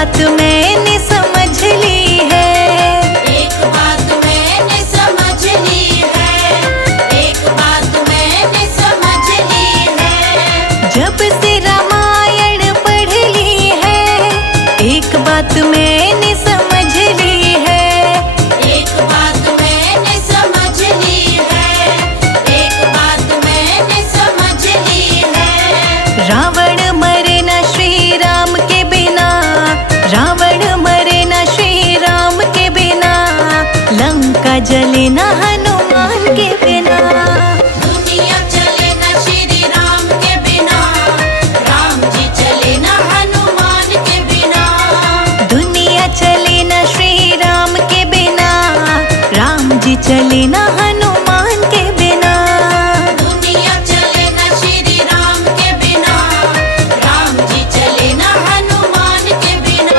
बात मैंने समझ ली है, एक बात मैंने समझ ली है, एक बात मैंने समझ ली है। जब से रामायण पढ़ ली है, एक बात मैंने समझ ली है, एक बात मैंने समझ ली है, एक बात मैंने समझ ली है। रावण मरे न श्री राम के बिना, रावण मरे न श्री राम के बिना, लंका जले न हनुमान के बिना। दुनिया चले न श्री राम के बिना, राम जी चले न हनुमान के बिना। दुनिया चले न श्री राम के बिना, राम जी चले न हनुमान के बिना। दुनिया चले न श्री राम के बिना, राम जी चले न हनुमान के बिना।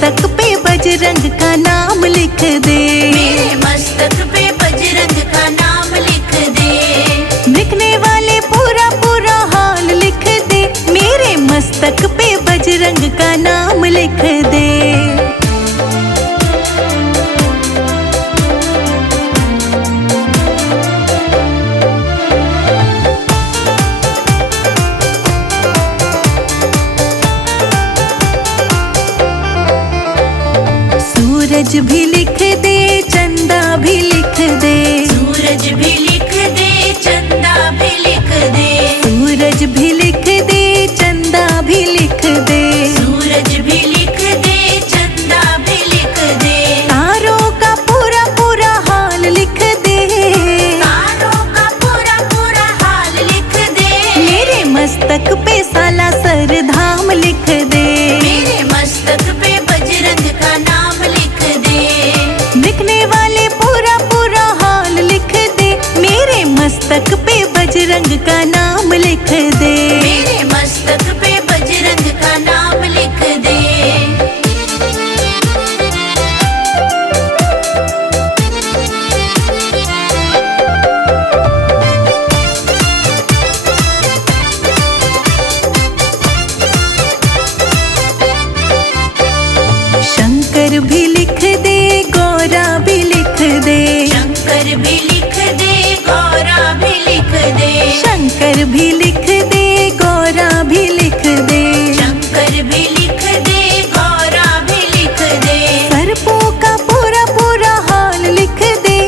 मस्तक पे बजरंग का नाम लिख दे। मेरे मस्तक पे बजरंग का नाम लिख दे। लिखने वाले पूरा पूरा हाल लिख दे। मेरे मस्तक पे बजरंग का नाम लिख दे। सूरज भी लिख दे, चंदा भी लिख दे। सूरज भी लिख दे, चंदा भी लिख दे। सूरज भी लिख दे, चंदा भी लिख दे। सूरज भी लिख दे, चंदा भी लिख दे। तारों का पूरा पूरा हाल लिख दे। तारों का पूरा पूरा हाल लिख दे। मेरे मस्तक पे साला सर धाम लिख दे। मेरे मस्तक पे बजरंग का नाम लिख दे। लिखने वाले पूरा पूरा हाल लिख दे। मेरे मस्तक पे बजरंग का नाम लिख दे। मेरे मस्तक पे बजरंग का नाम लिख दे। शंकर भी लिख दे, गौरा भी लिख दे। शंकर भी लिख दे, गौरा भी लिख दे। शंकर भी लिख दे, गौरा भी लिख दे। शंकर भी लिख दे, गौरा भी लिख दे। सर्पों का पूरा पूरा हाल लिख दे।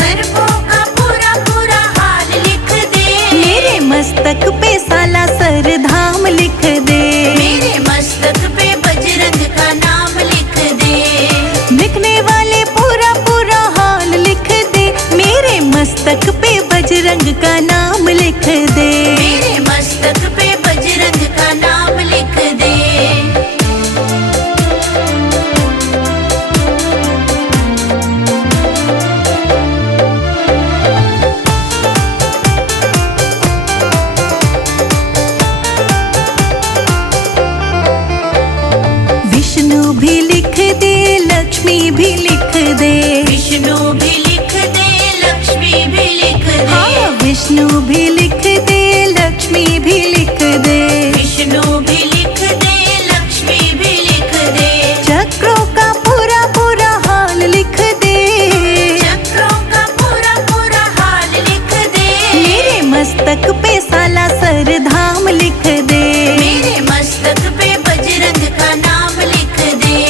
सर्पों का पूरा पूरा हाल लिख दे। मेरे मस्तक पे साला सर धाम लिख दे। मेरे मस्तक पे बजरंग का नाम लिख दे। लिखने वाले पूरा पूरा हाल लिख दे। मेरे मस्तक पे बजरंग का नाम लिख दे। मेरे मस्तक पे बजरंग का नाम लिख दे। विष्णु भी लिख दे, लक्ष्मी भी लिख दे। विष्णु भी लिख दे, लक्ष्मी भी लिख दे। हाँ, विष्णु भी लिख दे, लक्ष्मी भी लिख दे। विष्णु भी लिख दे, लक्ष्मी भी लिख दे। चक्रों का पूरा पूरा हाल लिख दे। चक्रों का पूरा पूरा हाल लिख दे। मेरे मस्तक पे साला सर धाम लिख दे। मेरे मस्तक पे बजरंग का नाम लिख दे।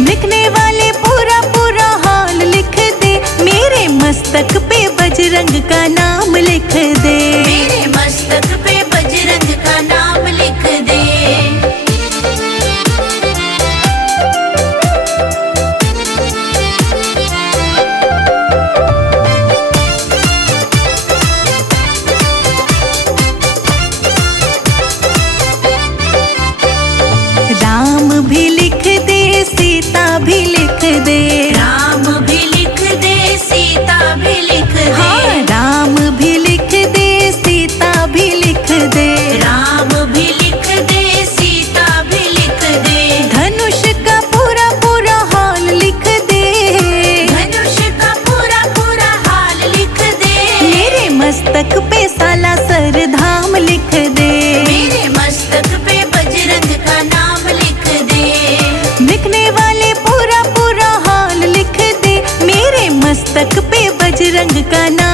लिखने वाले पूरा पूरा हाल लिख दे। मेरे मस्तक पे बजरंग का नाम लिख दे। मेरे मस्तक पे बजरंग का नाम लिख दे। राम भी लिख दे, सीता भी लिख दे। राम भी लिख दे, सीता भी लिख दे। हाँ, राम भी लिख दे, सीता भी लिख दे। राम भी लिख दे, सीता भी लिख दे। धनुष का पूरा पूरा हाल लिख दे। धनुष का पूरा पूरा हाल लिख दे। मेरे मस्तक पे साला सर धाम लिख दे। मेरे मस्तक पे बजरंग का नाम लिख दे। लिखने वाले पूरा पूरा हाल लिख दे। मेरे मस्तक पे बजरंग का नाम